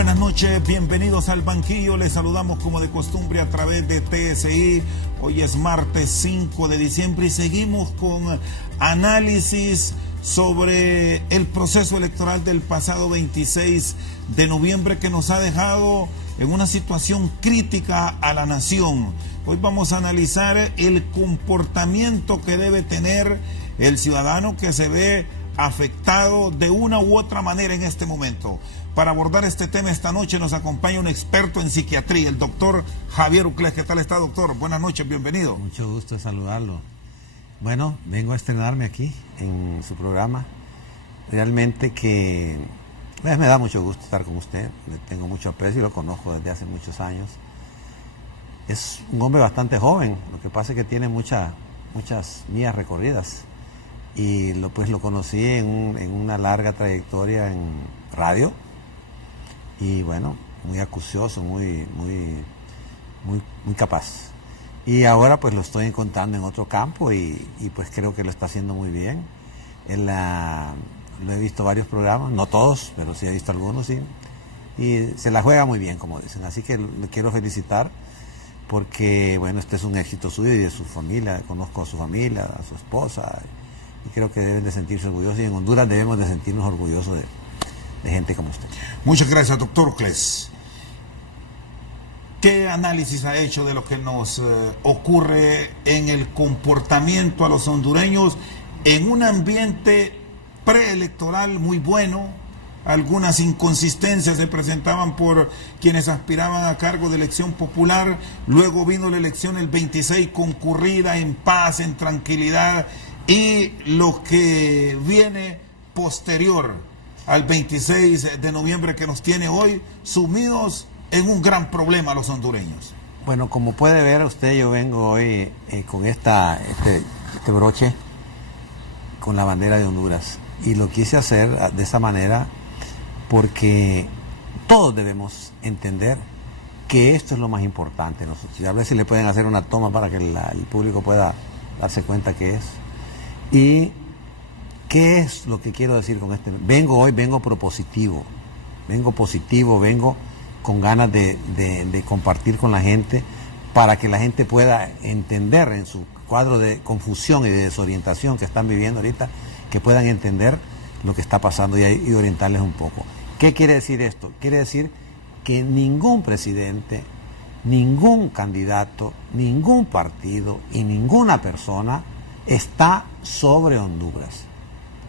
Buenas noches, bienvenidos al banquillo. Les saludamos como de costumbre a través de TSI. Hoy es martes 5 de diciembre y seguimos con análisis sobre el proceso electoral del pasado 26 de noviembre que nos ha dejado en una situación crítica a la nación. Hoy vamos a analizar el comportamiento que debe tener el ciudadano que se ve afectado de una u otra manera en este momento. Para abordar este tema esta noche nos acompaña un experto en psiquiatría, el doctor Javier Uclés. ¿Qué tal está, doctor? Buenas noches, bienvenido. Mucho gusto de saludarlo. Bueno, vengo a estrenarme aquí en su programa. Realmente que me da mucho gusto estar con usted. Le tengo mucho aprecio y lo conozco desde hace muchos años. Es un hombre bastante joven, lo que pasa es que tiene muchas millas recorridas. Y lo conocí en una larga trayectoria en radio. Y bueno, muy acucioso, muy capaz. Y ahora pues lo estoy encontrando en otro campo y pues creo que lo está haciendo muy bien. Lo he visto varios programas, no todos, pero sí he visto algunos, sí. Y se la juega muy bien, como dicen. Así que le quiero felicitar porque, bueno, este es un éxito suyo y de su familia. Conozco a su familia, a su esposa, y creo que deben de sentirse orgullosos. Y en Honduras debemos de sentirnos orgullosos de gente como usted. Muchas gracias, doctor Uclés. ¿Qué análisis ha hecho de lo que nos ocurre en el comportamiento a los hondureños en un ambiente preelectoral muy bueno? Algunas inconsistencias se presentaban por quienes aspiraban a cargo de elección popular. Luego vino la elección el 26 concurrida en paz, en tranquilidad. Y lo que viene posterior al 26 de noviembre que nos tiene hoy sumidos en un gran problema los hondureños. Bueno, como puede ver usted, yo vengo hoy con este broche con la bandera de Honduras. Y lo quise hacer de esa manera porque todos debemos entender que esto es lo más importante. A ver si le pueden hacer una toma para que el público pueda darse cuenta qué es. ¿Y qué es lo que quiero decir con este? Vengo propositivo, vengo positivo, vengo con ganas de compartir con la gente para que la gente pueda entender en su cuadro de confusión y de desorientación que están viviendo ahorita, que puedan entender lo que está pasando y orientarles un poco. ¿Qué quiere decir esto? Quiere decir que ningún presidente, ningún candidato, ningún partido y ninguna persona está sobre Honduras.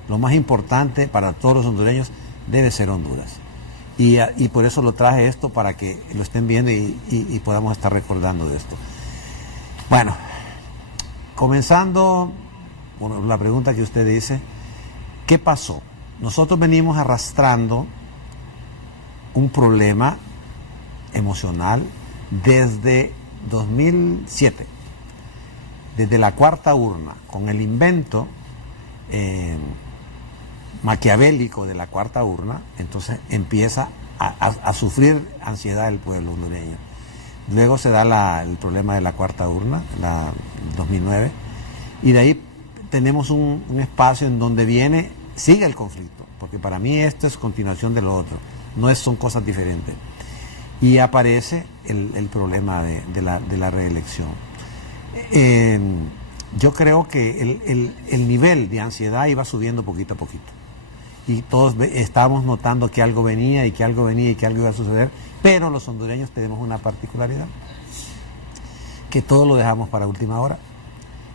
Lo más importante para todos los hondureños debe ser Honduras. Y por eso lo traje esto, para que lo estén viendo y podamos estar recordando de esto. Bueno, comenzando por la pregunta que usted dice, ¿qué pasó? Nosotros venimos arrastrando un problema emocional desde 2007. Desde la cuarta urna, con el invento maquiavélico de la cuarta urna, entonces empieza a sufrir ansiedad el pueblo hondureño. Luego se da el problema de la cuarta urna, la 2009, y de ahí tenemos un espacio en donde sigue el conflicto, porque para mí esto es continuación de lo otro, son cosas diferentes. Y aparece el problema de la reelección. Yo creo que el nivel de ansiedad iba subiendo poquito a poquito. Y todos estábamos notando que algo venía y que algo venía y que algo iba a suceder, pero los hondureños tenemos una particularidad, que todo lo dejamos para última hora.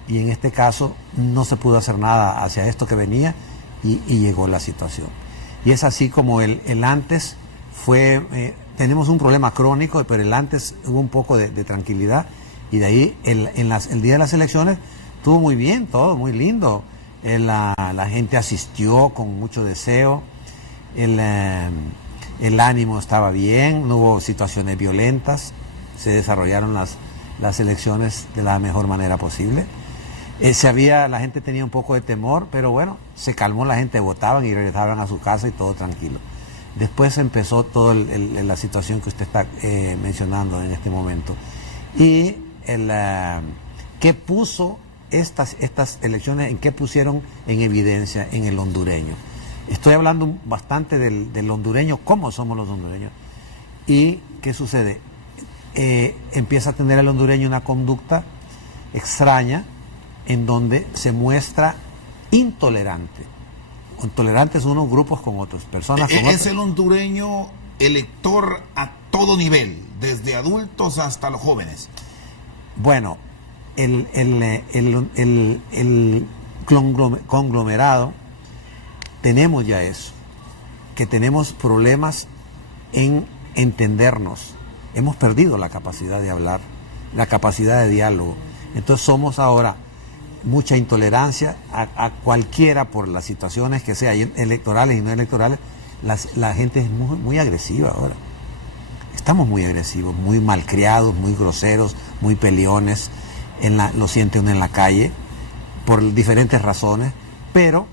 Y en este caso no se pudo hacer nada hacia esto que venía y llegó la situación. Y es así como el antes fue, tenemos un problema crónico, pero el antes hubo un poco de tranquilidad. Y de ahí, el día de las elecciones, estuvo muy bien, todo muy lindo. La gente asistió con mucho deseo, el ánimo estaba bien, no hubo situaciones violentas, se desarrollaron las elecciones de la mejor manera posible. La gente tenía un poco de temor, pero bueno, se calmó, la gente votaban y regresaban a su casa y todo tranquilo. Después empezó toda la situación que usted está mencionando en este momento. Y ¿qué puso estas elecciones, en qué pusieron en evidencia en el hondureño? Estoy hablando bastante del hondureño, cómo somos los hondureños. ¿Y qué sucede? Empieza a tener el hondureño una conducta extraña en donde se muestra intolerante. Intolerantes unos grupos con otros, personas con otros. Es el hondureño elector a todo nivel, desde adultos hasta los jóvenes. Bueno, el conglomerado, tenemos ya eso, que tenemos problemas en entendernos. Hemos perdido la capacidad de hablar, la capacidad de diálogo. Entonces somos ahora mucha intolerancia a cualquiera por las situaciones que sean, electorales y no electorales. La gente es muy agresiva ahora. Estamos muy agresivos, muy malcriados, muy groseros, muy peleones. Lo siente uno en la calle por diferentes razones, pero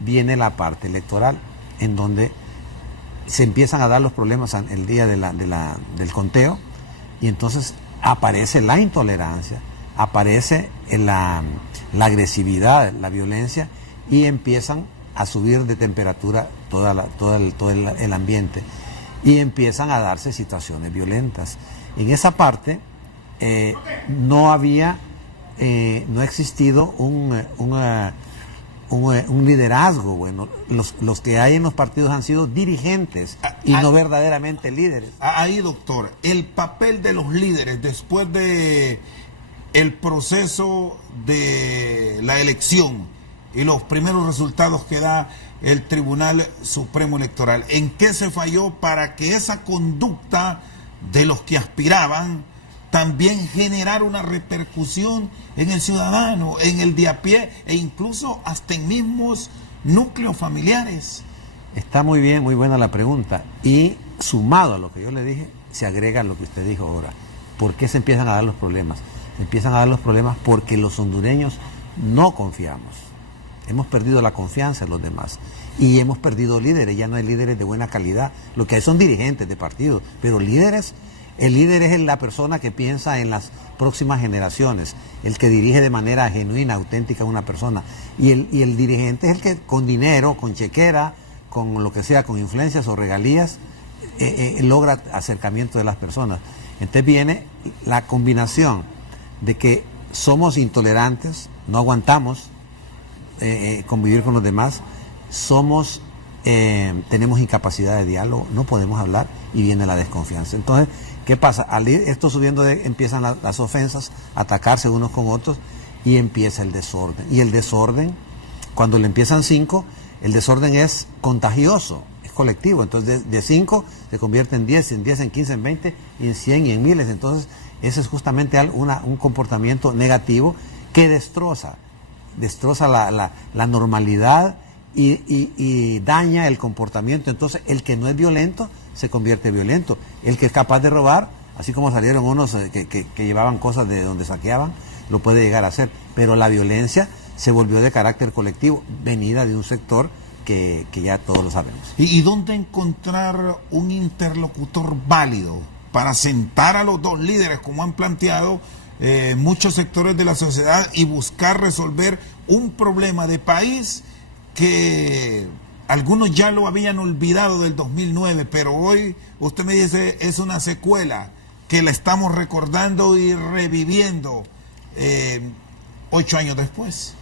viene la parte electoral en donde se empiezan a dar los problemas el día del conteo, y entonces aparece la intolerancia, aparece la agresividad, la violencia, y empiezan a subir de temperatura todo el ambiente, y empiezan a darse situaciones violentas. En esa parte no ha existido un liderazgo. Bueno, los que hay en los partidos han sido dirigentes y no verdaderamente líderes. Ahí, doctor, el papel de los líderes después de el proceso de la elección y los primeros resultados que da el Tribunal Supremo Electoral, ¿en qué se falló para que esa conducta de los que aspiraban también generara una repercusión en el ciudadano, en el de a pie, e incluso hasta en mismos núcleos familiares? Está muy bien, muy buena la pregunta. Y sumado a lo que yo le dije, se agrega lo que usted dijo ahora. ¿Por qué se empiezan a dar los problemas? Se empiezan a dar los problemas porque los hondureños no confiamos. Hemos perdido la confianza en los demás. Y hemos perdido líderes, ya no hay líderes de buena calidad. Lo que hay son dirigentes de partidos, pero líderes... El líder es la persona que piensa en las próximas generaciones, el que dirige de manera genuina, auténtica a una persona. Y el dirigente es el que con dinero, con chequera, con lo que sea, con influencias o regalías, logra acercamiento de las personas. Entonces viene la combinación de que somos intolerantes, no aguantamos convivir con los demás, tenemos incapacidad de diálogo, no podemos hablar, y viene la desconfianza. Entonces, ¿qué pasa? Al ir esto subiendo, empiezan las ofensas, a atacarse unos con otros, y empieza el desorden. Y el desorden, cuando le empiezan 5, el desorden es contagioso, es colectivo. Entonces de 5 se convierte en 10, en 15, en 20, y en 100 y en miles. Entonces ese es justamente un comportamiento negativo que destroza la normalidad y daña el comportamiento. Entonces el que no es violento se convierte violento. El que es capaz de robar, así como salieron unos que llevaban cosas de donde saqueaban, lo puede llegar a hacer. Pero la violencia se volvió de carácter colectivo, venida de un sector que ya todos lo sabemos. ¿Y dónde encontrar un interlocutor válido para sentar a los dos líderes, como han planteado muchos sectores de la sociedad, y buscar resolver un problema de país que algunos ya lo habían olvidado del 2009, pero hoy usted me dice es una secuela que la estamos recordando y reviviendo 8 años después?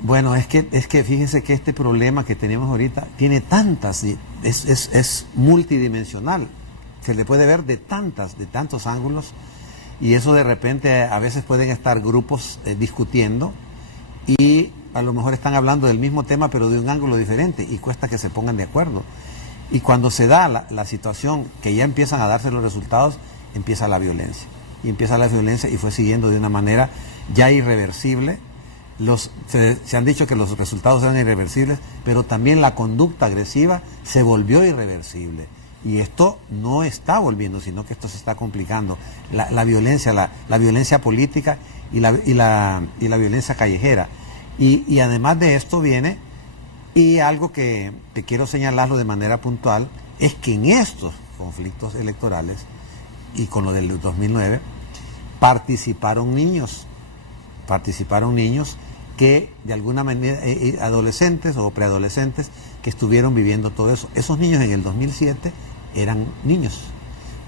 Bueno, es que fíjense que este problema que tenemos ahorita tiene tantas, es multidimensional, se le puede ver de tantos ángulos, y eso de repente a veces pueden estar grupos discutiendo, y a lo mejor están hablando del mismo tema pero de un ángulo diferente, y cuesta que se pongan de acuerdo. Y cuando se da la situación que ya empiezan a darse los resultados, empieza la violencia. Y empieza la violencia y fue siguiendo de una manera ya irreversible. Se han dicho que los resultados eran irreversibles, pero también la conducta agresiva se volvió irreversible. Y esto no está volviendo, sino que esto se está complicando. La violencia, la violencia política y la violencia callejera. Y además de esto viene, y algo que quiero señalarlo de manera puntual, es que en estos conflictos electorales, y con lo del 2009, participaron niños que de alguna manera, adolescentes o preadolescentes, que estuvieron viviendo todo eso. Esos niños en el 2007 eran niños.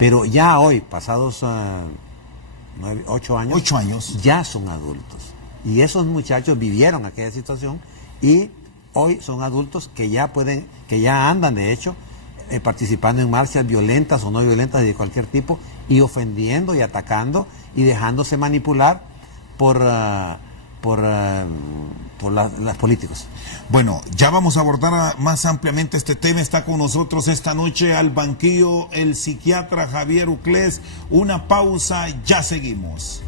Pero ya hoy, pasados 8 años, 8 años, ya son adultos. Y esos muchachos vivieron aquella situación y hoy son adultos que ya pueden, que ya andan de hecho participando en marchas violentas o no violentas de cualquier tipo y ofendiendo y atacando y dejándose manipular por los políticos. Bueno, ya vamos a abordar más ampliamente este tema. Está con nosotros esta noche al banquillo el psiquiatra Javier Uclés. Una pausa, ya seguimos.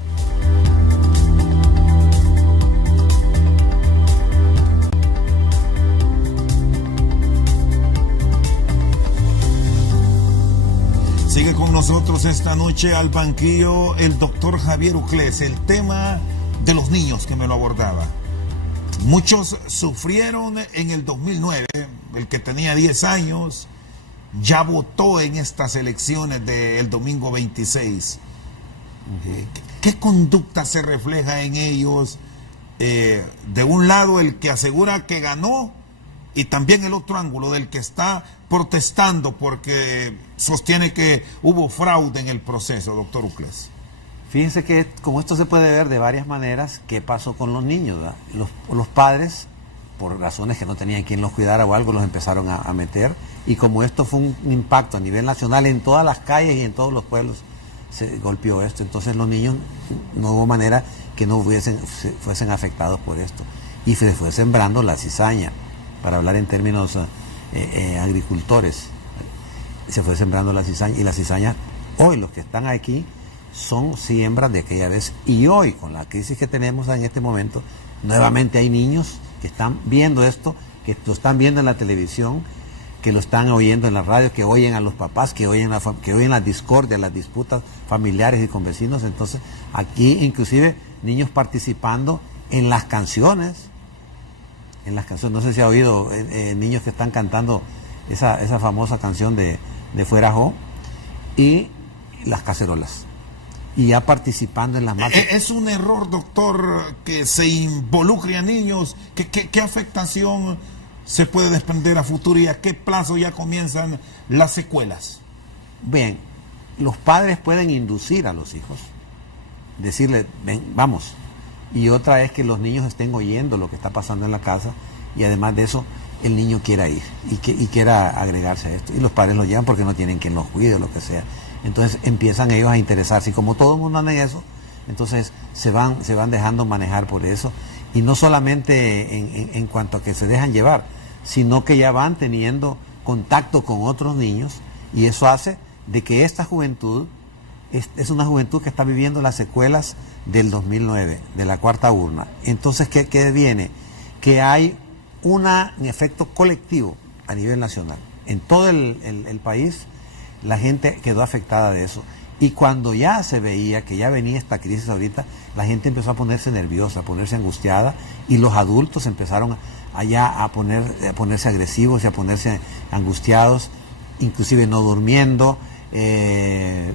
Sigue con nosotros esta noche al banquillo el doctor Javier Uclés. El tema de los niños que me lo abordaba. Muchos sufrieron en el 2009, el que tenía 10 años ya votó en estas elecciones del domingo 26. ¿Qué conducta se refleja en ellos? De un lado el que asegura que ganó y también el otro ángulo del que está protestando porque sostiene que hubo fraude en el proceso, doctor Uclés. Fíjense que como esto se puede ver de varias maneras, ¿qué pasó con los niños? Los padres, por razones que no tenían quien los cuidara o algo, los empezaron a meter, y como esto fue un impacto a nivel nacional en todas las calles y en todos los pueblos, se golpeó esto, entonces los niños no hubo manera que no fuesen afectados por esto, y se fue sembrando la cizaña, para hablar en términos agricultores, se fue sembrando la cizaña, y la cizaña, hoy los que están aquí, son siembras de aquella vez, y hoy con la crisis que tenemos en este momento, nuevamente hay niños que están viendo esto, que lo están viendo en la televisión, que lo están oyendo en la radio, que oyen a los papás, que oyen las discordias, las disputas familiares y con vecinos. Entonces aquí inclusive niños participando en las canciones, no sé si ha oído niños que están cantando esa famosa canción de Fuera Jo, y las cacerolas. Y ya participando en las marchas. ¿Es un error, doctor, que se involucre a niños? ¿Qué afectación se puede desprender a futuro y a qué plazo ya comienzan las secuelas? Bien, los padres pueden inducir a los hijos, decirle, ven, vamos. Y otra es que los niños estén oyendo lo que está pasando en la casa y además de eso el niño quiera ir y quiera agregarse a esto. Y los padres lo llevan porque no tienen quien los cuide o lo que sea. Entonces empiezan ellos a interesarse y como todo el mundo anda en eso, entonces se van dejando manejar por eso, y no solamente en cuanto a que se dejan llevar, sino que ya van teniendo contacto con otros niños, y eso hace de que esta juventud es una juventud que está viviendo las secuelas del 2009, de la cuarta urna. Entonces, ¿qué viene? Que hay un efecto colectivo a nivel nacional. En todo el país la gente quedó afectada de eso. Y cuando ya se veía que ya venía esta crisis ahorita, la gente empezó a ponerse nerviosa, a ponerse angustiada, y los adultos empezaron a ponerse agresivos y a ponerse angustiados, inclusive no durmiendo,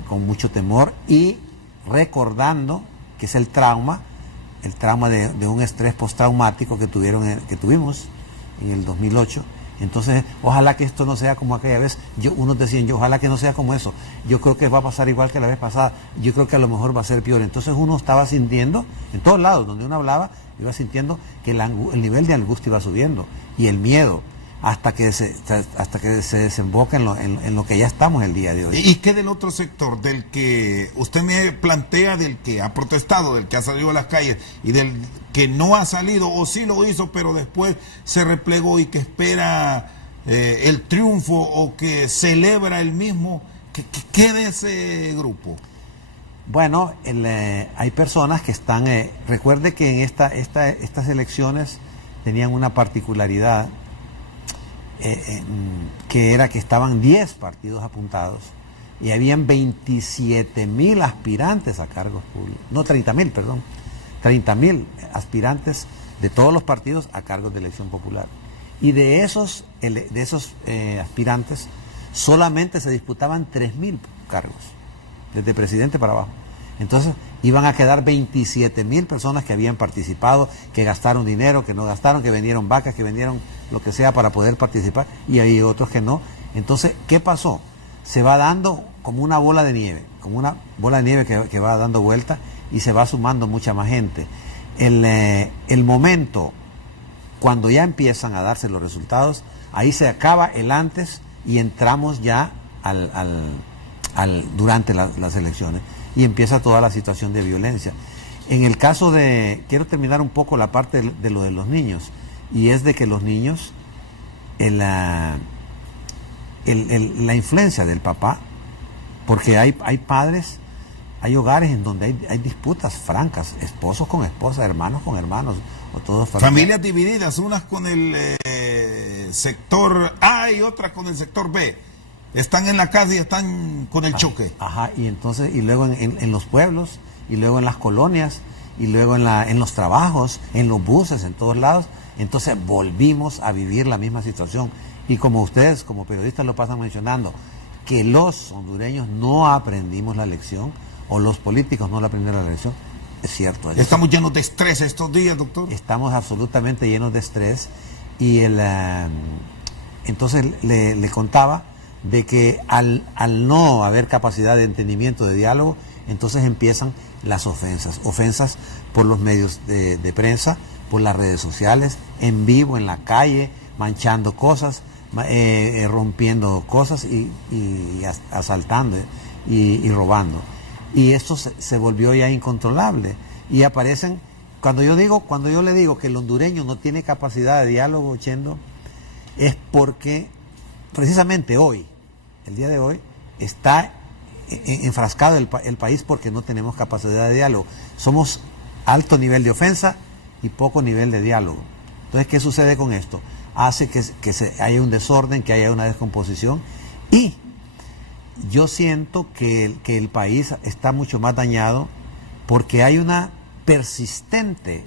con mucho temor y recordando que es el trauma de un estrés postraumático que tuvimos en el 2008. Entonces, ojalá que esto no sea como aquella vez. Unos decían, ojalá que no sea como eso. Yo creo que va a pasar igual que la vez pasada. Yo creo que a lo mejor va a ser peor. Entonces uno estaba sintiendo, en todos lados donde uno hablaba, iba sintiendo que el nivel de angustia iba subiendo y el miedo, hasta que se desemboca en lo que ya estamos el día de hoy. ¿Y qué del otro sector, del que usted me plantea, del que ha protestado, del que ha salido a las calles y del que no ha salido o sí lo hizo pero después se replegó y que espera el triunfo o que celebra el mismo? ¿Qué de ese grupo? Bueno, hay personas que están... recuerde que en estas elecciones tenían una particularidad, que era que estaban 10 partidos apuntados y habían 27.000 aspirantes a cargos públicos, no 30.000, perdón, 30.000 aspirantes de todos los partidos a cargos de elección popular. Y de esos aspirantes solamente se disputaban 3.000 cargos, desde presidente para abajo. Entonces iban a quedar 27.000 personas que habían participado, que gastaron dinero, que no gastaron, que vendieron vacas, que vendieron lo que sea para poder participar, y hay otros que no. Entonces, ¿qué pasó? Se va dando como una bola de nieve, que va dando vuelta y se va sumando mucha más gente. El momento cuando ya empiezan a darse los resultados, ahí se acaba el antes y entramos ya durante las elecciones y empieza toda la situación de violencia. En el caso quiero terminar un poco la parte de lo de los niños, y es de que los niños, la influencia del papá, porque hay padres, hay hogares en donde hay disputas francas, esposos con esposas, hermanos con hermanos, o todos familias divididas, unas con el sector A y otras con el sector B. Están en la casa y están con el choque. Ajá, y entonces, y luego en los pueblos, y luego en las colonias, y luego en los trabajos, en los buses, en todos lados. Entonces volvimos a vivir la misma situación. Y como ustedes, como periodistas, lo pasan mencionando, que los hondureños no aprendimos la lección, o los políticos no la aprendieron la lección, es cierto. Estamos llenos de estrés estos días, doctor. Estamos absolutamente llenos de estrés. Y entonces le contaba de que al no haber capacidad de entendimiento, de diálogo, entonces empiezan las ofensas por los medios de prensa, por las redes sociales, en vivo, en la calle, manchando cosas, rompiendo cosas y asaltando y robando. Y esto se volvió ya incontrolable. Y aparecen, cuando yo le digo que el hondureño no tiene capacidad de diálogo, Chendo, es porque precisamente hoy, el día de hoy, está enfrascado el país porque no tenemos capacidad de diálogo. Somos alto nivel de ofensa y poco nivel de diálogo. Entonces, ¿qué sucede con esto? Hace que haya un desorden, que haya una descomposición, y yo siento que el país está mucho más dañado porque hay una persistente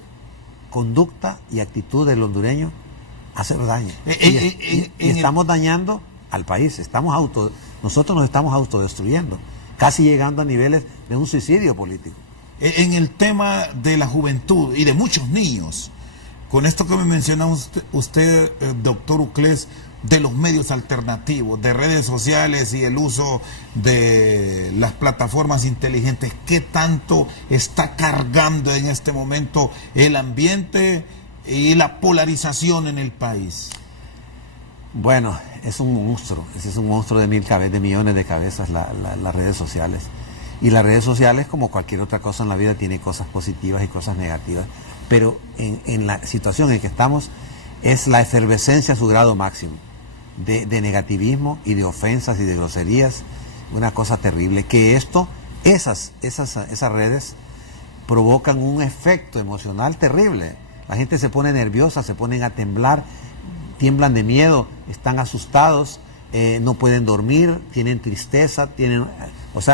conducta y actitud del hondureño a hacer daño. Y estamos dañando al país, nosotros nos estamos autodestruyendo, casi llegando a niveles de un suicidio político. En el tema de la juventud y de muchos niños, con esto que me menciona usted, doctor Uclés, de los medios alternativos, de redes sociales y el uso de las plataformas inteligentes, ¿qué tanto está cargando en este momento el ambiente y la polarización en el país? Bueno, es un monstruo de millones de cabezas, las redes sociales. Y las redes sociales, como cualquier otra cosa en la vida, tiene cosas positivas y cosas negativas. Pero en la situación en que estamos, es la efervescencia a su grado máximo, de negativismo y de ofensas y de groserías, una cosa terrible. Que esas redes provocan un efecto emocional terrible. La gente se pone nerviosa, se ponen a temblar, tiemblan de miedo, están asustados, no pueden dormir, tienen tristeza,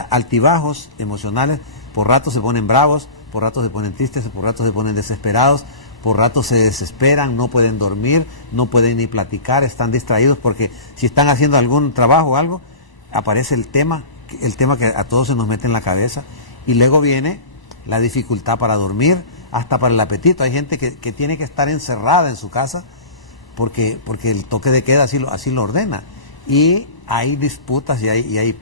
altibajos emocionales. Por ratos se ponen bravos, por ratos se ponen tristes, por ratos se ponen desesperados, por ratos se desesperan, no pueden dormir, no pueden ni platicar, están distraídos porque si están haciendo algún trabajo o algo, aparece el tema que a todos se nos mete en la cabeza, y luego viene la dificultad para dormir, hasta para el apetito. Hay gente que tiene que estar encerrada en su casa porque el toque de queda así lo ordena, y hay disputas y hay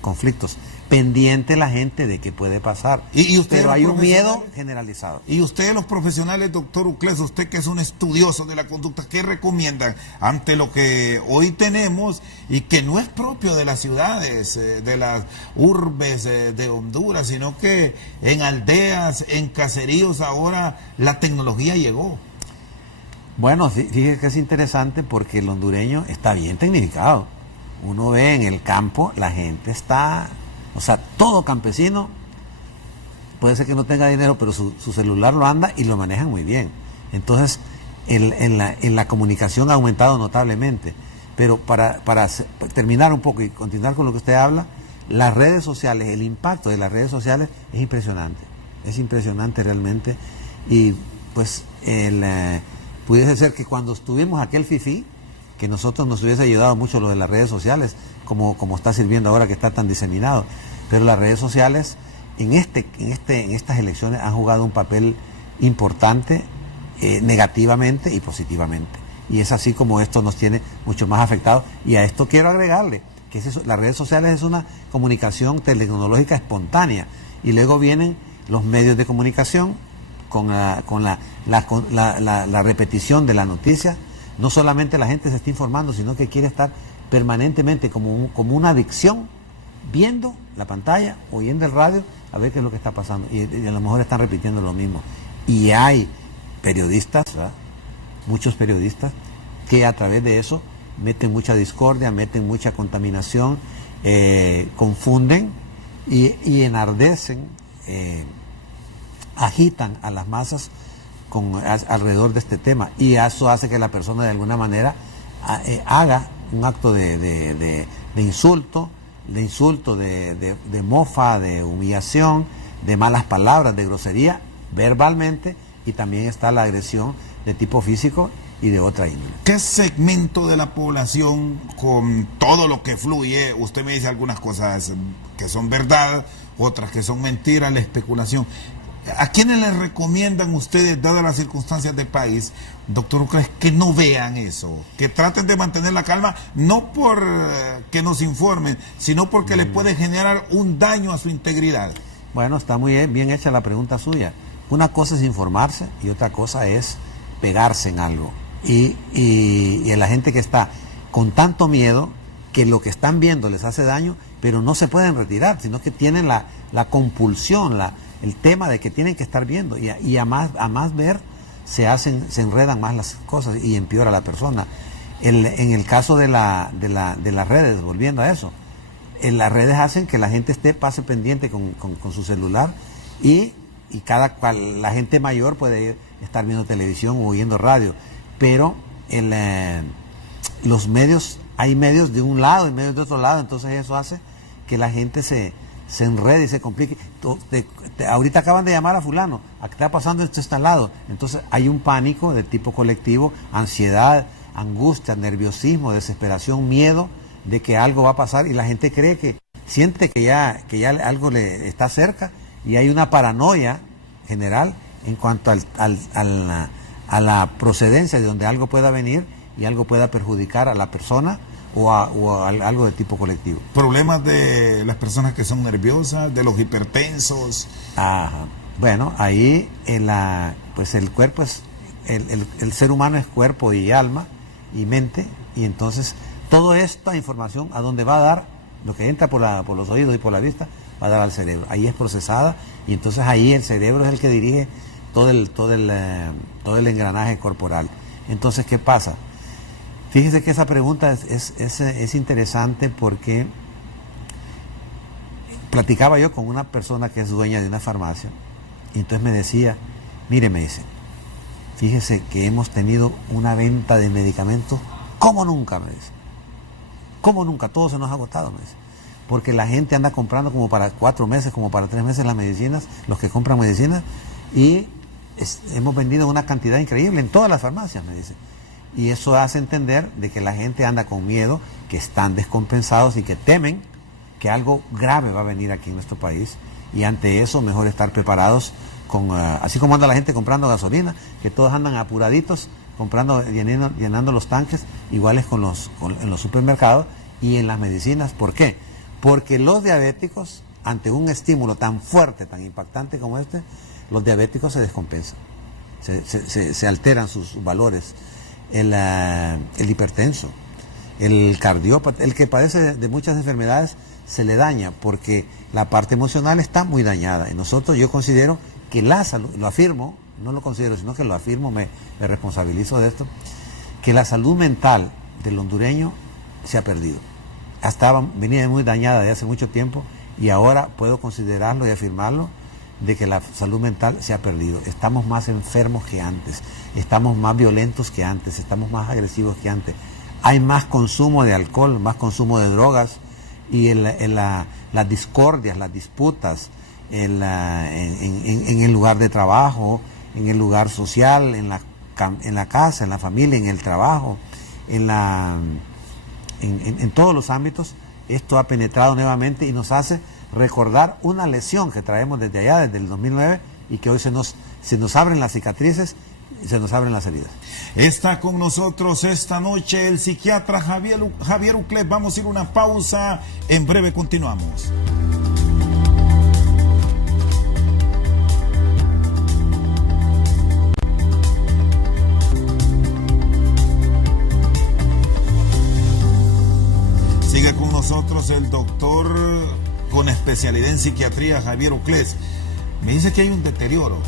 conflictos. Pendiente la gente de qué puede pasar, pero hay un miedo generalizado. Y ustedes, los profesionales, doctor Uclés, usted que es un estudioso de la conducta, ¿qué recomiendan ante lo que hoy tenemos y que no es propio de las ciudades, de las urbes de Honduras, sino que en aldeas, en caseríos ahora la tecnología llegó? Bueno, fíjese que es interesante porque el hondureño está bien tecnificado. Uno ve en el campo, la gente está... todo campesino, puede ser que no tenga dinero, pero su celular lo anda y lo manejan muy bien. Entonces, en la comunicación ha aumentado notablemente. Pero para terminar un poco y continuar con lo que usted habla, las redes sociales, el impacto de las redes sociales es impresionante realmente. Y pues pudiese ser que cuando estuvimos aquel FIFI, que nosotros nos hubiese ayudado mucho lo de las redes sociales, como está sirviendo ahora que está tan diseminado. Pero las redes sociales en estas elecciones han jugado un papel importante, negativamente y positivamente. Y es así como esto nos tiene mucho más afectados. Y a esto quiero agregarle ¿Qué es eso? Las redes sociales es una comunicación tecnológica espontánea, y luego vienen los medios de comunicación con la repetición de la noticia. No solamente la gente se está informando, sino que quiere estar permanentemente como una adicción, viendo la pantalla, oyendo el radio, a ver qué es lo que está pasando. Y a lo mejor están repitiendo lo mismo. Y hay periodistas, ¿verdad?, muchos periodistas, que a través de eso meten mucha discordia, meten mucha contaminación, confunden y enardecen, agitan a las masas alrededor de este tema, y eso hace que la persona de alguna manera haga un acto de insulto, de mofa, de humillación, de malas palabras, de grosería, verbalmente, y también está la agresión de tipo físico y de otra índole. ¿Qué segmento de la población, con todo lo que fluye, usted me dice algunas cosas que son verdad, otras que son mentiras, la especulación, ¿a quiénes les recomiendan ustedes, dadas las circunstancias del país, doctor Ucrés, que no vean eso, que traten de mantener la calma, no por que nos informen, sino porque les puede generar un daño a su integridad? Bueno, está muy bien hecha la pregunta suya. Una cosa es informarse y otra cosa es pegarse en algo. Y la gente que está con tanto miedo, que lo que están viendo les hace daño, pero no se pueden retirar, sino que tienen la compulsión, el tema de que tienen que estar viendo, y a más ver se enredan más las cosas y empeora la persona. En el caso de las redes, volviendo a eso, las redes hacen que la gente pase pendiente con su celular, y la gente mayor puede estar viendo televisión o oyendo radio, pero los medios, hay medios de un lado y medios de otro lado, entonces eso hace que la gente se enrede y se complique. Ahorita acaban de llamar a fulano, ¿a qué está pasando? Esto está al lado. Entonces hay un pánico de tipo colectivo, ansiedad, angustia, nerviosismo, desesperación, miedo de que algo va a pasar, y la gente siente que ya algo le está cerca, y hay una paranoia general en cuanto a la procedencia de donde algo pueda venir y algo pueda perjudicar a la persona o a algo de tipo colectivo. Problemas de las personas que son nerviosas, de los hipertensos. Ajá. Bueno, ahí pues el cuerpo el ser humano es cuerpo y alma y mente, y entonces toda esta información, ¿a dónde va a dar? Lo que entra por los oídos y por la vista, va a dar al cerebro. Ahí es procesada, y entonces ahí el cerebro es el que dirige todo el engranaje corporal. Entonces, ¿qué pasa? Fíjese que esa pregunta es interesante, porque platicaba yo con una persona que es dueña de una farmacia, y entonces me decía, mire, me dice, fíjese que hemos tenido una venta de medicamentos como nunca, me dice. Como nunca, todo se nos ha agotado, me dice. Porque la gente anda comprando como para 4 meses, como para 3 meses las medicinas, los que compran medicinas, y hemos vendido una cantidad increíble en todas las farmacias, me dice. Y eso hace entender de que la gente anda con miedo, que están descompensados y que temen que algo grave va a venir aquí en nuestro país, y ante eso mejor estar preparados así como anda la gente comprando gasolina, que todos andan apuraditos, llenando los tanques, iguales en los supermercados y en las medicinas. ¿Por qué? Porque los diabéticos, ante un estímulo tan fuerte, tan impactante como este, los diabéticos se descompensan, se alteran sus valores. El hipertenso, el cardiópata, el que padece de muchas enfermedades, se le daña, porque la parte emocional está muy dañada. Y yo considero que la salud, lo afirmo, no lo considero, sino que lo afirmo, me responsabilizo de esto, que la salud mental del hondureño se ha perdido. Venía muy dañada de hace mucho tiempo, y ahora puedo considerarlo y afirmarlo, de que la salud mental se ha perdido. Estamos más enfermos que antes, estamos más violentos que antes, estamos más agresivos que antes. Hay más consumo de alcohol, más consumo de drogas, y las discordias, las disputas en el lugar de trabajo, en el lugar social, en la casa, en la familia, en el trabajo, en todos los ámbitos. Esto ha penetrado nuevamente y nos hace recordar una lesión que traemos desde allá, desde el 2009, y que hoy se nos abren las cicatrices, se nos abren las heridas. Está con nosotros esta noche el psiquiatra Javier Uclés. Vamos a ir a una pausa, en breve continuamos. Sigue con nosotros el doctor con especialidad en psiquiatría, Javier Uclés. Me dice que hay un deterioro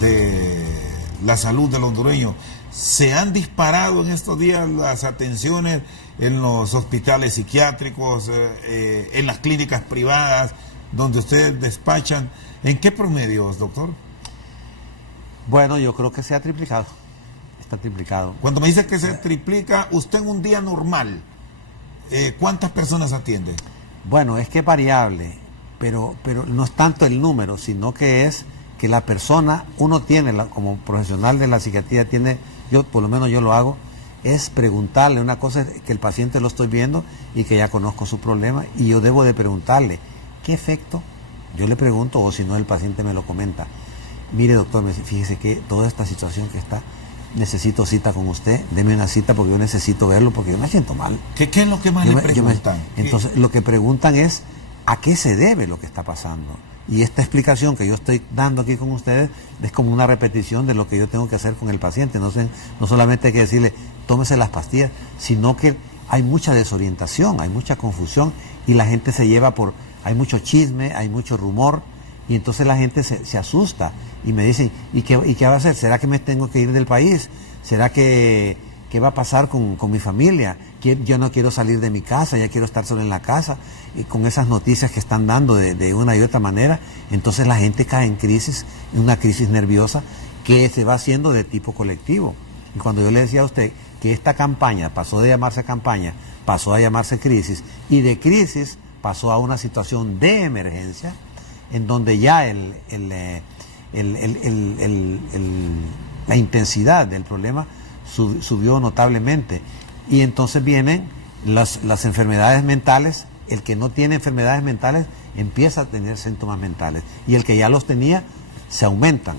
de la salud del hondureño. Se han disparado en estos días las atenciones en los hospitales psiquiátricos, en las clínicas privadas, donde ustedes despachan. ¿En qué promedios, doctor? Bueno, yo creo que se ha triplicado. Está triplicado. Cuando me dice que se triplica, usted en un día normal, ¿cuántas personas atiende? Bueno, es que es variable, pero no es tanto el número, sino que es que la persona, uno tiene, como profesional de la psiquiatría, yo por lo menos yo lo hago, es preguntarle. Una cosa es que el paciente lo estoy viendo y que ya conozco su problema, y yo debo de preguntarle, ¿qué efecto? Yo le pregunto, o si no el paciente me lo comenta. Mire, doctor, fíjese que toda esta situación que está, necesito cita con usted, deme una cita porque yo necesito verlo, porque yo me siento mal. ¿Qué es lo que más le preguntan? Entonces, lo que preguntan es, ¿a qué se debe lo que está pasando? Y esta explicación que yo estoy dando aquí con ustedes es como una repetición de lo que yo tengo que hacer con el paciente. No solamente hay que decirle, tómese las pastillas, sino que hay mucha desorientación, hay mucha confusión, y la gente se lleva hay mucho chisme, hay mucho rumor, y entonces la gente se asusta y me dicen, ¿y qué va a hacer? ¿Será que me tengo que ir del país? ¿Será qué va a pasar con mi familia? Yo no quiero salir de mi casa, ya quiero estar solo en la casa, y con esas noticias que están dando de una y otra manera. Entonces la gente cae en crisis, en una crisis nerviosa que se va haciendo de tipo colectivo. Y cuando yo le decía a usted que esta campaña pasó de llamarse campaña, pasó a llamarse crisis, y de crisis pasó a una situación de emergencia, en donde ya la intensidad del problema subió notablemente, y entonces vienen las enfermedades mentales. El que no tiene enfermedades mentales empieza a tener síntomas mentales, y el que ya los tenía se aumentan,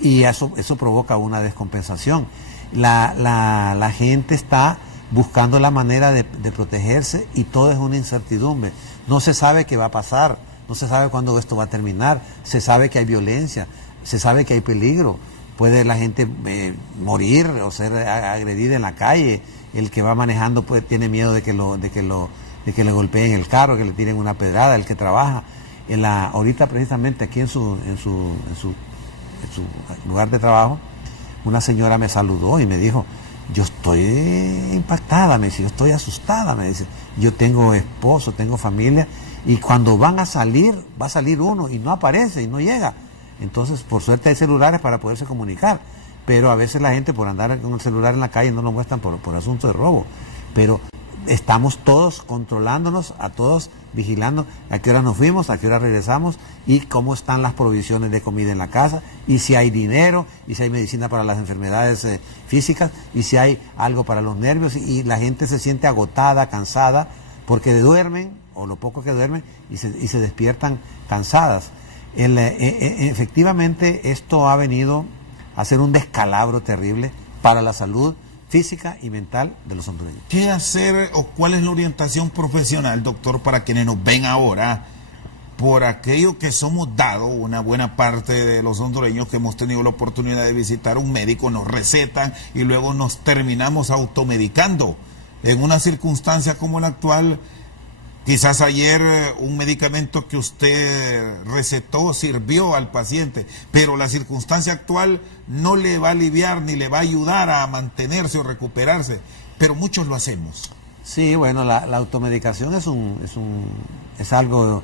y eso provoca una descompensación. La gente está buscando la manera de protegerse, y todo es una incertidumbre. No se sabe qué va a pasar, no se sabe cuándo esto va a terminar. Se sabe que hay violencia, se sabe que hay peligro, puede la gente morir o ser agredida en la calle. El que va manejando tiene miedo de que le golpeen el carro, que le tiren una pedrada. El que trabaja ahorita precisamente aquí en su lugar de trabajo, una señora me saludó y me dijo, yo estoy impactada, me dice, yo estoy asustada, me dice, yo tengo esposo, tengo familia, y cuando van a salir, va a salir uno y no aparece y no llega. Entonces, por suerte hay celulares para poderse comunicar, pero a veces la gente, por andar con el celular en la calle, no lo muestran por asunto de robo. Pero estamos todos controlándonos, a todos vigilando a qué hora nos fuimos, a qué hora regresamos, y cómo están las provisiones de comida en la casa, y si hay dinero, y si hay medicina para las enfermedades físicas, y si hay algo para los nervios. Y la gente se siente agotada, cansada, porque duermen, o lo poco que duermen, y se despiertan cansadas. Efectivamente, esto ha venido a ser un descalabro terrible para la salud física y mental de los hondureños. ¿Qué hacer o cuál es la orientación profesional, doctor, para quienes nos ven ahora, por aquello que somos dados, una buena parte de los hondureños que hemos tenido la oportunidad de visitar un médico, nos recetan y luego nos terminamos automedicando? En una circunstancia como la actual, quizás ayer un medicamento que usted recetó sirvió al paciente, pero la circunstancia actual no le va a aliviar ni le va a ayudar a mantenerse o recuperarse, pero muchos lo hacemos. Sí, bueno, la automedicación es algo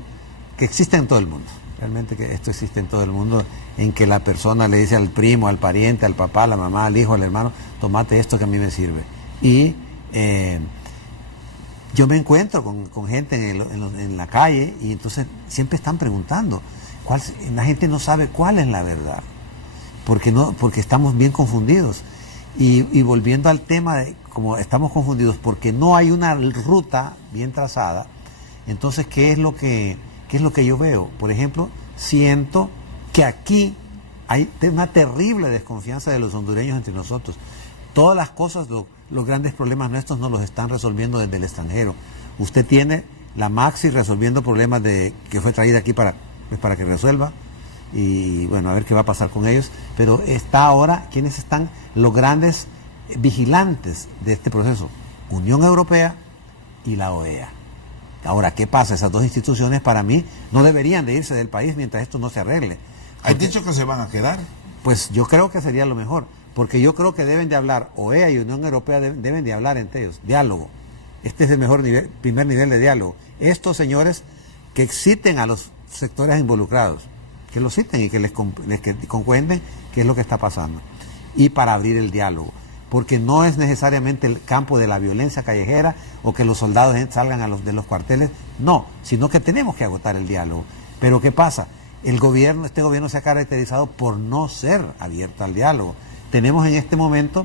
que existe en todo el mundo. Realmente que esto existe en todo el mundo, en que la persona le dice al primo, al pariente, al papá, a la mamá, al hijo, al hermano, tomate esto que a mí me sirve. Y yo me encuentro con gente en la calle, y entonces siempre están preguntando. La gente no sabe cuál es la verdad, porque estamos bien confundidos. Y volviendo al tema, como estamos confundidos porque no hay una ruta bien trazada, entonces ¿qué es lo que yo veo? Por ejemplo, siento que aquí Hay una terrible desconfianza de los hondureños entre nosotros. Todas las cosas, los grandes problemas nuestros nos los están resolviendo desde el extranjero. Usted tiene la Maxi resolviendo problemas que fue traída aquí para que resuelva. Y bueno, a ver qué va a pasar con ellos. Pero está ahora, ¿quiénes están los grandes vigilantes de este proceso? Unión Europea y la OEA. Ahora, ¿qué pasa? Esas dos instituciones para mí no deberían de irse del país mientras esto no se arregle. ¿Has dicho que se van a quedar? Pues yo creo que sería lo mejor, porque yo creo que deben de hablar, OEA y Unión Europea deben de hablar entre ellos, diálogo. Este es el mejor nivel, primer nivel de diálogo. Estos señores que citen a los sectores involucrados, que los citen y que concuerden qué es lo que está pasando. Y para abrir el diálogo, porque no es necesariamente el campo de la violencia callejera o que los soldados salgan de los cuarteles, no, sino que tenemos que agotar el diálogo. Pero ¿qué pasa? Este gobierno se ha caracterizado por no ser abierto al diálogo. Tenemos en este momento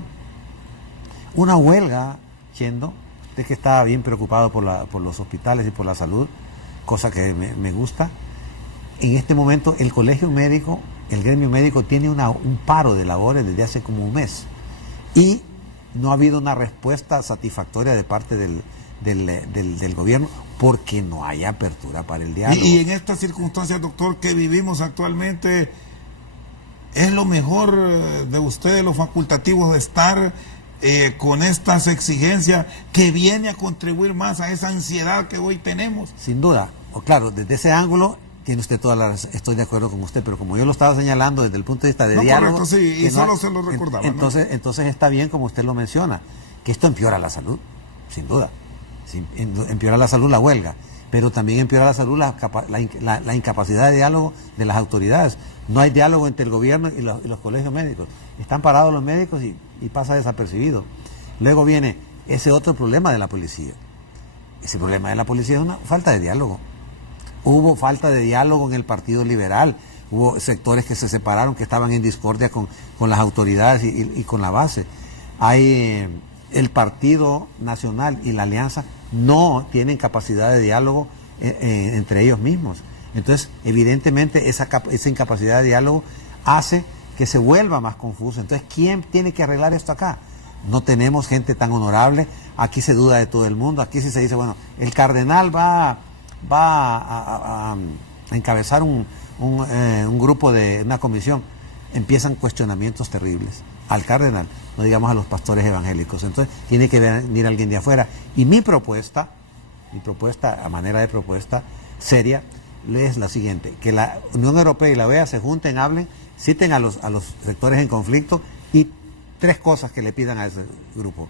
una huelga, Chendo, usted que está bien preocupado por los hospitales y por la salud, cosa que me gusta. En este momento el colegio médico, el gremio médico tiene un paro de labores desde hace como un mes y no ha habido una respuesta satisfactoria de parte del gobierno porque no hay apertura para el diálogo. Y en estas circunstancias, doctor, que vivimos actualmente, ¿es lo mejor de ustedes, los facultativos, de estar con estas exigencias que viene a contribuir más a esa ansiedad que hoy tenemos? Sin duda, claro, desde ese ángulo tiene usted toda la razón, estoy de acuerdo con usted, pero como yo lo estaba señalando desde el punto de vista de diálogo... Correcto, sí, y solo se lo recordaba. Entonces está bien, como usted lo menciona, que esto empeora la salud, sin duda. Empeora la salud la huelga, pero también empeora la salud la incapacidad de diálogo de las autoridades. No hay diálogo entre el gobierno y los colegios médicos. Están parados los médicos y pasa desapercibido. Luego viene ese otro problema de la policía. Ese problema de la policía es una falta de diálogo. Hubo falta de diálogo en el Partido Liberal, hubo sectores que se separaron, que estaban en discordia con las autoridades y con la base. El Partido Nacional y la Alianza no tienen capacidad de diálogo entre ellos mismos. Entonces, evidentemente, esa incapacidad de diálogo hace que se vuelva más confuso. Entonces, ¿quién tiene que arreglar esto acá? No tenemos gente tan honorable, aquí se duda de todo el mundo, aquí sí se dice, bueno, el cardenal va a encabezar un grupo de una comisión, empiezan cuestionamientos terribles al cardenal, no digamos a los pastores evangélicos. Entonces tiene que venir alguien de afuera. Y mi propuesta, a manera de propuesta seria, es la siguiente: que la Unión Europea y la OEA se junten, hablen, citen a los sectores en conflicto y tres cosas que le pidan a ese grupo.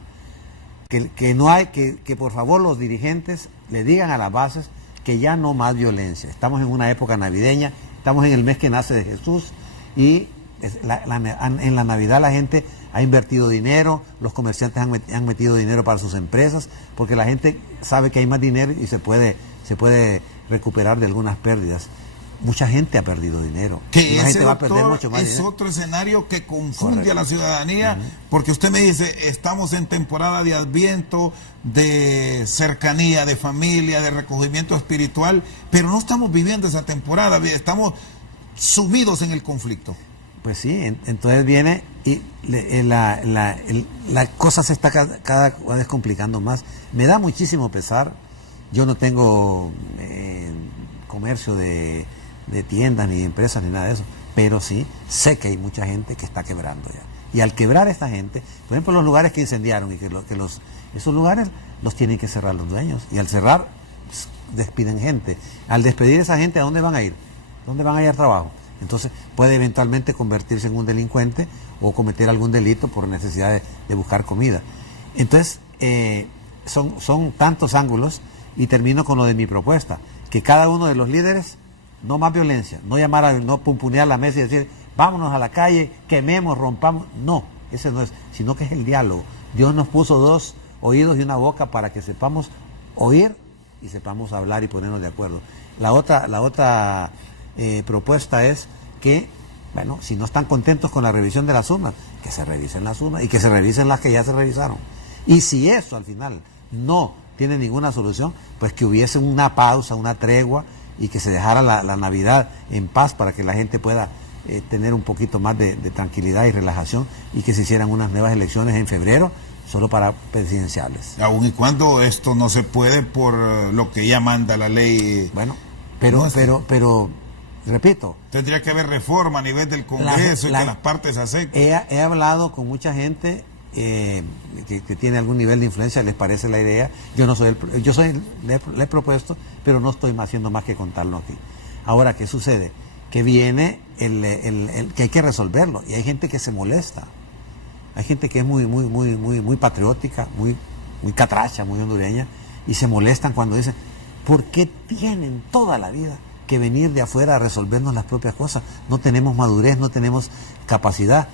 Que por favor los dirigentes le digan a las bases que ya no más violencia. Estamos en una época navideña, estamos en el mes que nace de Jesús y en la Navidad la gente ha invertido dinero, los comerciantes han metido dinero para sus empresas, porque la gente sabe que hay más dinero y se puede recuperar de algunas pérdidas. Mucha gente ha perdido dinero. Que ese, gente va a perder mucho más dinero. Otro escenario que confunde Correcto. A la ciudadanía, porque usted me dice, estamos en temporada de Adviento, de cercanía, de familia, de recogimiento espiritual, pero no estamos viviendo esa temporada, estamos sumidos en el conflicto. Pues sí, entonces viene y la cosa se está cada vez complicando más. Me da muchísimo pesar. Yo no tengo comercio de tiendas, ni de empresas, ni nada de eso, pero sí sé que hay mucha gente que está quebrando ya. Y al quebrar esta gente, por ejemplo, los lugares que incendiaron y esos lugares los tienen que cerrar los dueños. Y al cerrar, pues, despiden gente. Al despedir a esa gente, ¿a dónde van a ir? ¿Dónde van a ir al trabajo? Entonces puede eventualmente convertirse en un delincuente o cometer algún delito por necesidad de buscar comida. Entonces, son tantos ángulos, y termino con lo de mi propuesta, que cada uno de los líderes, no más violencia, no pumpunear la mesa y decir, vámonos a la calle, quememos, rompamos. No, ese no es, sino que es el diálogo. Dios nos puso dos oídos y una boca para que sepamos oír y sepamos hablar y ponernos de acuerdo. La otra propuesta es que, bueno, si no están contentos con la revisión de las urnas, que se revisen las urnas y que se revisen las que ya se revisaron. Y si eso al final no tiene ninguna solución, pues que hubiese una pausa, una tregua, y que se dejara la Navidad en paz para que la gente pueda tener un poquito más de tranquilidad y relajación y que se hicieran unas nuevas elecciones en febrero, solo para presidenciales. Aun y cuando esto no se puede por lo que ya manda la ley. Bueno, pero repito. Tendría que haber reforma a nivel del Congreso y que las partes acepten. He hablado con mucha gente que tiene algún nivel de influencia, les parece la idea. Yo no soy le he propuesto, pero no estoy haciendo más que contarlo aquí. Ahora, ¿qué sucede? Que viene que hay que resolverlo y hay gente que se molesta. Hay gente que es muy patriótica, muy catracha, muy hondureña, y se molestan cuando dicen, ¿por qué tienen toda la vida que venir de afuera a resolvernos las propias cosas? No tenemos madurez, no tenemos capacidad,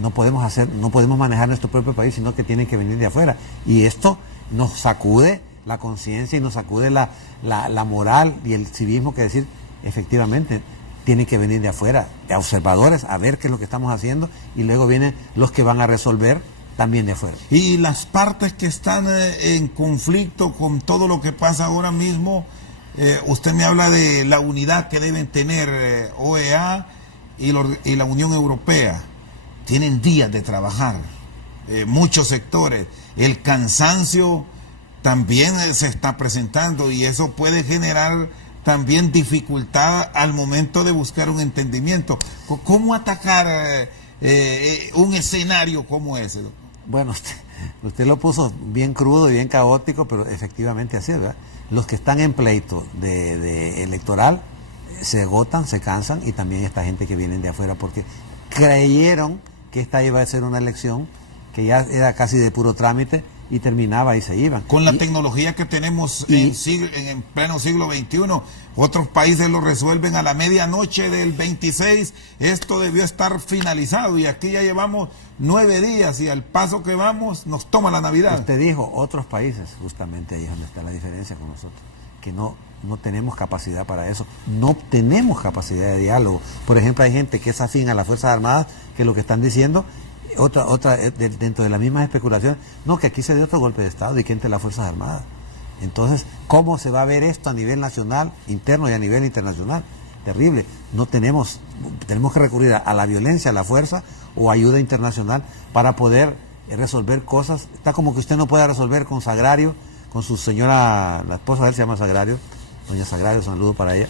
no podemos manejar nuestro propio país, sino que tienen que venir de afuera. Y esto nos sacude la conciencia y nos sacude la moral y el civismo, que decir, efectivamente, tienen que venir de afuera, observadores, a ver qué es lo que estamos haciendo, y luego vienen los que van a resolver también de afuera. Y las partes que están en conflicto con todo lo que pasa ahora mismo, usted me habla de la unidad que deben tener OEA y la Unión Europea. Tienen días de trabajar, muchos sectores. El cansancio también se está presentando y eso puede generar también dificultad al momento de buscar un entendimiento. ¿Cómo atacar un escenario como ese? Bueno, usted lo puso bien crudo y bien caótico, pero efectivamente así, ¿verdad? Los que están en pleito de electoral se agotan, se cansan, y también esta gente que viene de afuera, porque creyeron que esta iba a ser una elección que ya era casi de puro trámite y terminaba y se iban. Con la tecnología que tenemos en pleno siglo XXI, otros países lo resuelven a la medianoche del 26, esto debió estar finalizado y aquí ya llevamos 9 días y al paso que vamos nos toma la Navidad. Usted dijo otros países, justamente ahí es donde está la diferencia con nosotros, que no tenemos capacidad para eso, no tenemos capacidad de diálogo. Por ejemplo, hay gente que es afín a las Fuerzas Armadas que lo que están diciendo, dentro de las mismas especulaciones, no, que aquí se dio otro golpe de Estado y que entre las Fuerzas Armadas. Entonces, ¿cómo se va a ver esto a nivel nacional, interno y a nivel internacional? Terrible. tenemos que recurrir a la violencia, a la fuerza o ayuda internacional para poder resolver cosas. Está como que usted no pueda resolver con Sagrario, con su señora, la esposa de él se llama Sagrario, doña Sagrario, saludo para ella.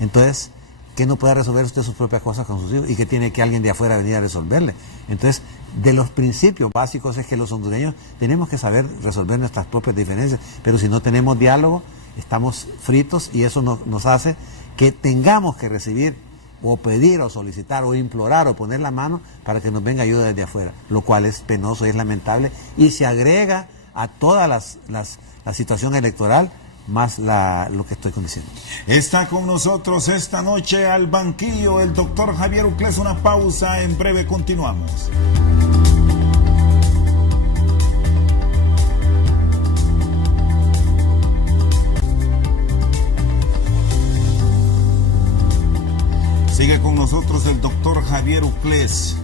Entonces, que no pueda resolver usted sus propias cosas con sus hijos y que tiene que alguien de afuera venir a resolverle. Entonces, de los principios básicos es que los hondureños tenemos que saber resolver nuestras propias diferencias, pero si no tenemos diálogo, estamos fritos y eso nos hace que tengamos que recibir o pedir o solicitar o implorar o poner la mano para que nos venga ayuda desde afuera, lo cual es penoso y es lamentable y se agrega a toda la situación electoral más lo que estoy diciendo. Está con nosotros esta noche al banquillo el doctor Javier Uclés. Una pausa, en breve continuamos. Sigue con nosotros el doctor Javier Uclés.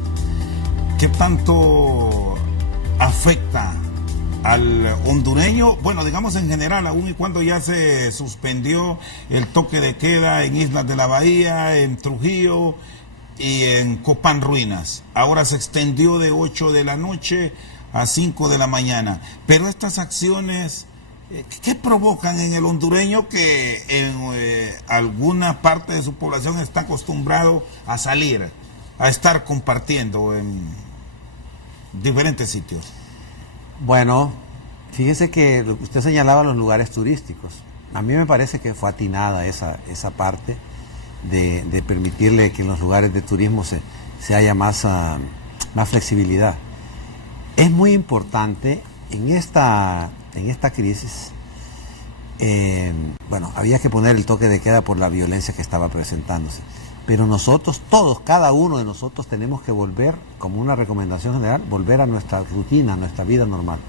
¿Qué tanto afecta al hondureño? Bueno, digamos en general, aún y cuando ya se suspendió el toque de queda en Islas de la Bahía, en Trujillo y en Copán Ruinas. Ahora se extendió de 8 de la noche a 5 de la mañana. Pero estas acciones, ¿qué provocan en el hondureño que en alguna parte de su población está acostumbrado a salir, a estar compartiendo en diferentes sitios? Bueno, fíjese que usted señalaba los lugares turísticos. A mí me parece que fue atinada esa parte de permitirle que en los lugares de turismo se haya más flexibilidad. Es muy importante en esta crisis, bueno, había que poner el toque de queda por la violencia que estaba presentándose. Pero nosotros, todos, cada uno de nosotros tenemos que volver, como una recomendación general, volver a nuestra rutina, a nuestra vida normal.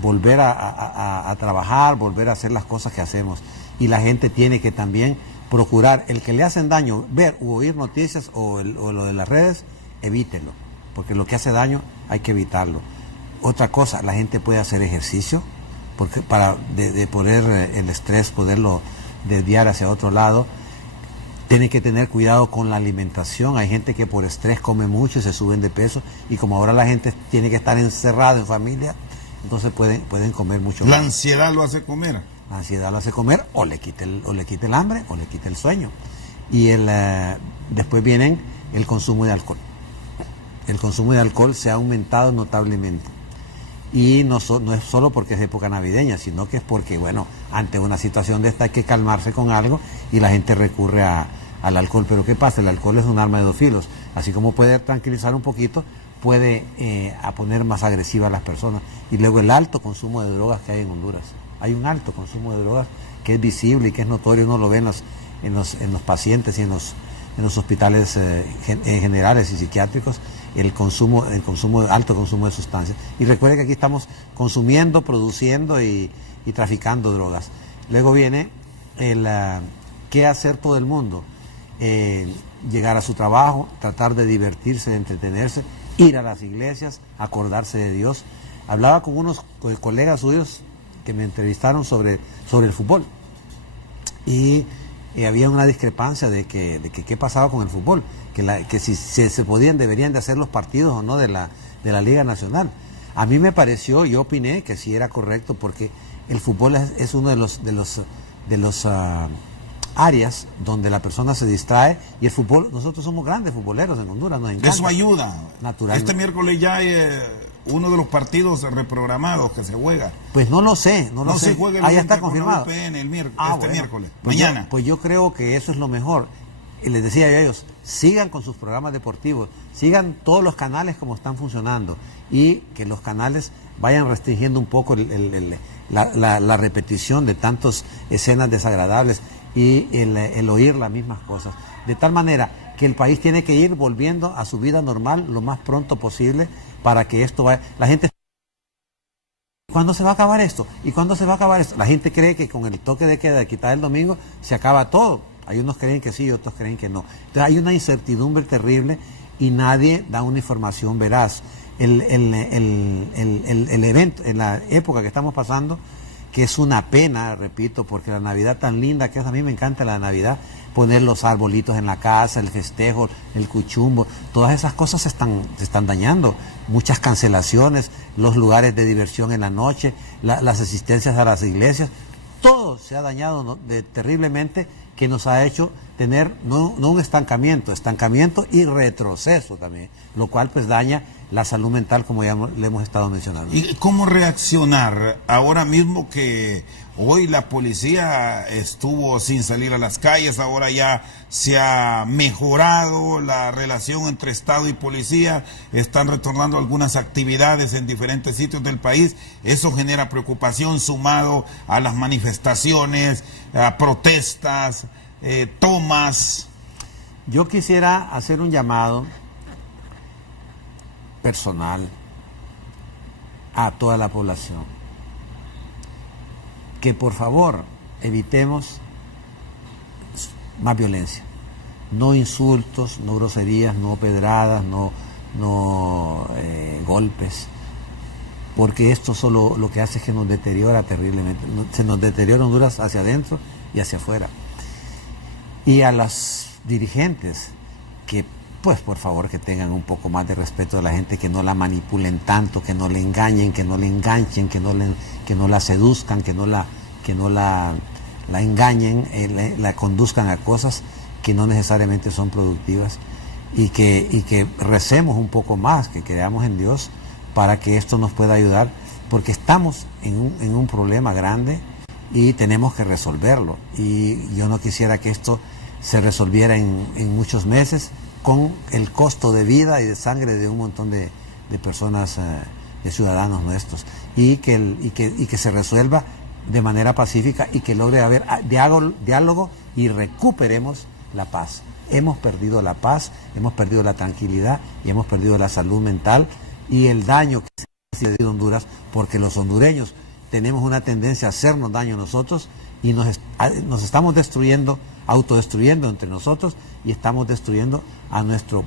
Volver a trabajar, volver a hacer las cosas que hacemos. Y la gente tiene que también procurar, el que le hacen daño, ver u oír noticias o lo de las redes, evítelo. Porque lo que hace daño hay que evitarlo. Otra cosa, la gente puede hacer ejercicio, porque para de poder el estrés, poderlo desviar hacia otro lado. Tienen que tener cuidado con la alimentación. Hay gente que por estrés come mucho y se suben de peso, y como ahora la gente tiene que estar encerrada en familia, entonces pueden comer mucho La más. ansiedad lo hace comer. La ansiedad lo hace comer, o le quita el hambre, o le quita el sueño. Y después viene el consumo de alcohol. El consumo de alcohol se ha aumentado notablemente. Y no es solo porque es época navideña, sino que es porque, bueno, ante una situación de esta hay que calmarse con algo y la gente recurre al alcohol. Pero ¿qué pasa? El alcohol es un arma de dos filos. Así como puede tranquilizar un poquito, puede poner más agresivas a las personas. Y luego el alto consumo de drogas que hay en Honduras. Hay un alto consumo de drogas que es visible y que es notorio, uno lo ve en los pacientes y en los hospitales generales y psiquiátricos. El alto consumo de sustancias. Y recuerde que aquí estamos consumiendo, produciendo y traficando drogas. Luego viene qué hacer todo el mundo. Llegar a su trabajo, tratar de divertirse, de entretenerse, ir a las iglesias, acordarse de Dios. Hablaba con unos colegas suyos que me entrevistaron sobre el fútbol. Y había una discrepancia de que qué pasaba con el fútbol, que si se deberían de hacer los partidos o no de la Liga Nacional. A mí me pareció, yo opiné que sí era correcto, porque el fútbol es uno de los áreas donde la persona se distrae, y el fútbol, nosotros somos grandes futboleros en Honduras, nos encanta. Eso ayuda. Naturalmente. Este miércoles ya hay uno de los partidos reprogramados que se juega. Pues no lo sé, no No sé. se juega Ya está confirmado. El miércoles, Bueno, miércoles, pues mañana. Pues yo creo que eso es lo mejor. Y les decía yo a ellos, sigan con sus programas deportivos, sigan todos los canales como están funcionando, y que los canales vayan restringiendo un poco la repetición de tantas escenas desagradables y el oír las mismas cosas. De tal manera que el país tiene que ir volviendo a su vida normal lo más pronto posible, para que esto vaya. La gente, ¿cuándo se va a acabar esto? ¿Y cuándo se va a acabar esto? La gente cree que con el toque de queda de quitar el domingo se acaba todo. Hay unos creen que sí y otros creen que no. Entonces hay una incertidumbre terrible y nadie da una información veraz. El evento, en la época que estamos pasando, que es una pena, repito, porque la Navidad tan linda que es, a mí me encanta la Navidad, poner los arbolitos en la casa, el festejo, el cuchumbo, todas esas cosas se están dañando. Muchas cancelaciones, los lugares de diversión en la noche, las asistencias a las iglesias, todo se ha dañado terriblemente, que nos ha hecho tener no un estancamiento y retroceso también, lo cual pues daña la salud mental, como ya le hemos estado mencionando. ¿Y cómo reaccionar ahora mismo que hoy la policía estuvo sin salir a las calles? Ahora ya se ha mejorado la relación entre Estado y policía, están retornando algunas actividades en diferentes sitios del país. Eso genera preocupación, sumado a las manifestaciones, a protestas, tomas. Yo quisiera hacer un llamado personal a toda la población, que por favor evitemos más violencia, no insultos, no groserías, no pedradas, no golpes, porque esto solo lo que hace es que nos deteriora terriblemente, se nos deteriora Honduras hacia adentro y hacia afuera. Y a los dirigentes, que pues por favor que tengan un poco más de respeto de la gente, que no la manipulen tanto, que no le engañen, que no le enganchen, que no la seduzcan, que no la engañen, la conduzcan a cosas que no necesariamente son productivas, y que recemos un poco más, que creamos en Dios para que esto nos pueda ayudar, porque estamos en un problema grande y tenemos que resolverlo, y yo no quisiera que esto se resolviera en muchos meses, con el costo de vida y de sangre de un montón de personas, de ciudadanos nuestros, y que se resuelva de manera pacífica y que logre haber diálogo y recuperemos la paz. Hemos perdido la paz, hemos perdido la tranquilidad y hemos perdido la salud mental y el daño que se ha hecho en Honduras, porque los hondureños tenemos una tendencia a hacernos daño nosotros y nos estamos autodestruyendo entre nosotros, y estamos destruyendo a nuestro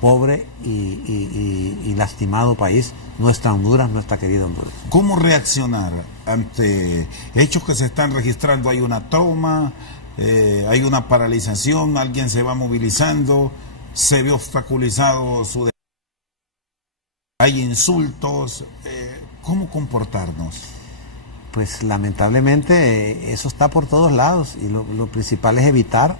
pobre y lastimado país, nuestra Honduras, nuestra querida Honduras. ¿Cómo reaccionar ante hechos que se están registrando? Hay una toma, hay una paralización, alguien se va movilizando, se ve obstaculizado su... Hay insultos, ¿cómo comportarnos? Pues lamentablemente eso está por todos lados y lo principal es evitar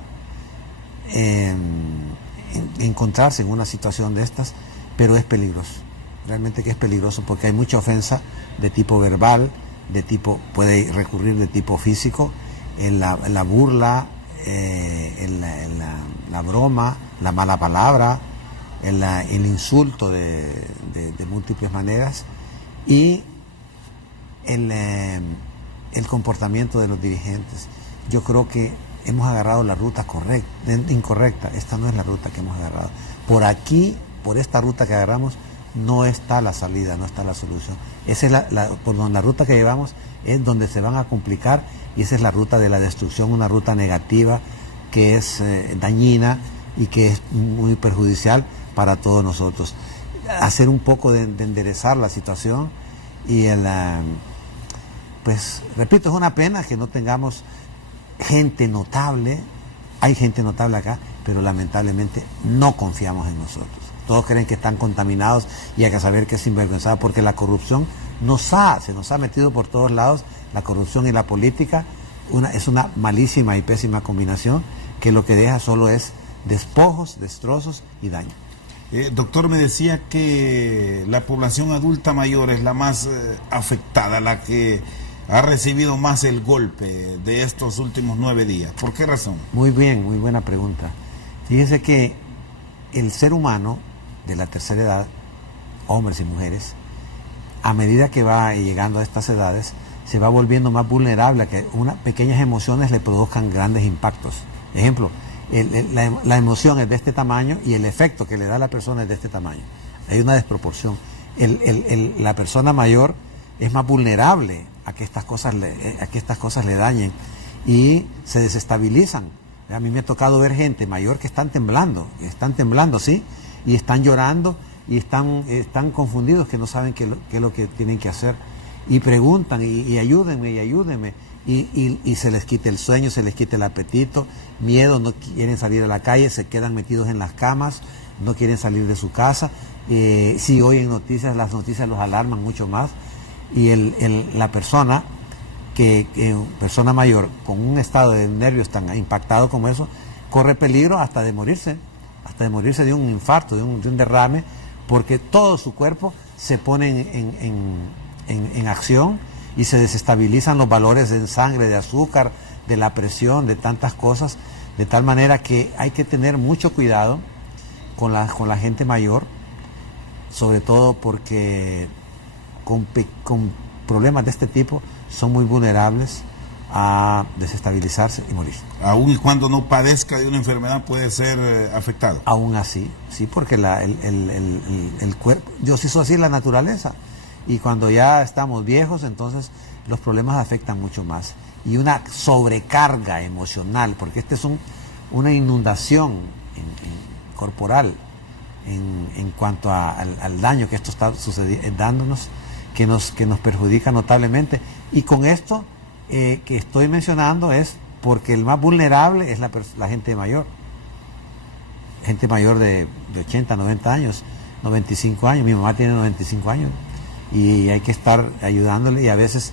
encontrarse en una situación de estas, pero es peligroso, realmente que es peligroso porque hay mucha ofensa de tipo verbal, puede recurrir de tipo físico, en la burla, en la broma, la mala palabra, el insulto de múltiples maneras y el comportamiento de los dirigentes. Yo creo que hemos agarrado la ruta incorrecta. Esta no es la ruta que hemos agarrado. Por aquí, por esta ruta que agarramos, no está la salida, no está la solución. Esa es por donde la ruta que llevamos es donde se van a complicar y esa es la ruta de la destrucción, una ruta negativa que es dañina y que es muy perjudicial para todos nosotros. Hacer un poco de enderezar la situación y pues repito, es una pena que no tengamos gente notable. Hay gente notable acá, pero lamentablemente no confiamos en nosotros. Todos creen que están contaminados y hay que saber que es sinvergüenza porque la corrupción se nos ha metido por todos lados. La corrupción y la política es una malísima y pésima combinación que lo que deja solo es despojos, destrozos y daño. Doctor, me decía que la población adulta mayor es la más afectada, la que ha recibido más el golpe de estos últimos 9 días. ¿Por qué razón? Muy bien, muy buena pregunta. Fíjese que el ser humano de la tercera edad, hombres y mujeres, a medida que va llegando a estas edades, se va volviendo más vulnerable a que pequeñas emociones le produzcan grandes impactos. Ejemplo, la emoción es de este tamaño y el efecto que le da a la persona es de este tamaño. Hay una desproporción. La persona mayor es más vulnerable a que estas cosas le dañen y se desestabilizan. A mí me ha tocado ver gente mayor que están temblando, ¿sí? Y están llorando y están confundidos, que no saben qué es lo que tienen que hacer. Y preguntan, y ayúdenme. Y se les quita el sueño, se les quita el apetito, miedo, no quieren salir a la calle, se quedan metidos en las camas, no quieren salir de su casa. Si oyen noticias, las noticias los alarman mucho más. Y la persona persona mayor con un estado de nervios tan impactado como eso, corre peligro hasta de morirse de un infarto, de un derrame, porque todo su cuerpo se pone en acción y se desestabilizan los valores de sangre, de azúcar, de la presión, de tantas cosas, de tal manera que hay que tener mucho cuidado con la gente mayor, sobre todo porque con problemas de este tipo son muy vulnerables a desestabilizarse y morir. Aún y cuando no padezca de una enfermedad puede ser afectado. Aún así, sí, porque el cuerpo, Dios hizo así la naturaleza, y cuando ya estamos viejos, entonces los problemas afectan mucho más. Y una sobrecarga emocional, porque esta es una inundación corporal en cuanto al daño que esto está dándonos, que nos perjudica notablemente. Y con esto que estoy mencionando es porque el más vulnerable es la gente mayor. Gente mayor de 80, 90 años, 95 años. Mi mamá tiene 95 años y hay que estar ayudándole, y a veces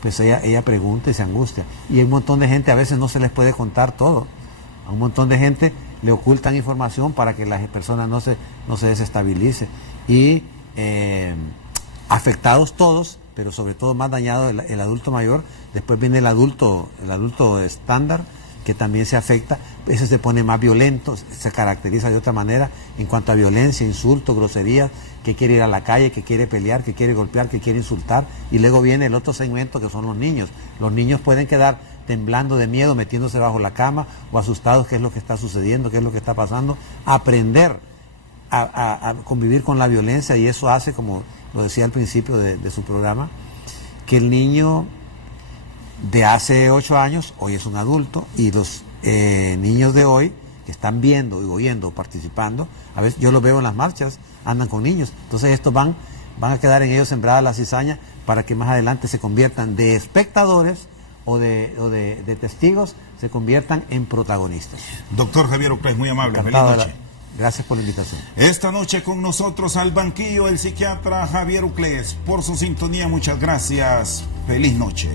pues ella pregunta y se angustia. Y hay un montón de gente, a veces no se les puede contar todo. A un montón de gente le ocultan información para que la persona no se desestabilice. Y afectados todos, pero sobre todo más dañado el adulto mayor. Después viene el adulto estándar, que también se afecta. Ese se pone más violento, se caracteriza de otra manera en cuanto a violencia, insultos, groserías, que quiere ir a la calle, que quiere pelear, que quiere golpear, que quiere insultar. Y luego viene el otro segmento, que son los niños. Los niños pueden quedar temblando de miedo, metiéndose bajo la cama o asustados, qué es lo que está sucediendo, qué es lo que está pasando. Aprender a convivir con la violencia, y eso hace, como lo decía al principio de su programa, que el niño de hace 8 años hoy es un adulto, y los niños de hoy que están viendo y oyendo, participando, a veces yo los veo en las marchas, andan con niños. Entonces estos van a quedar en ellos sembrada la cizaña para que más adelante se conviertan de espectadores de testigos se conviertan en protagonistas. Doctor Javier Uclés, muy amable. Encantado. Feliz noche. Gracias por la invitación. Esta noche con nosotros al banquillo el psiquiatra Javier Uclés. Por su sintonía, muchas gracias. Feliz noche.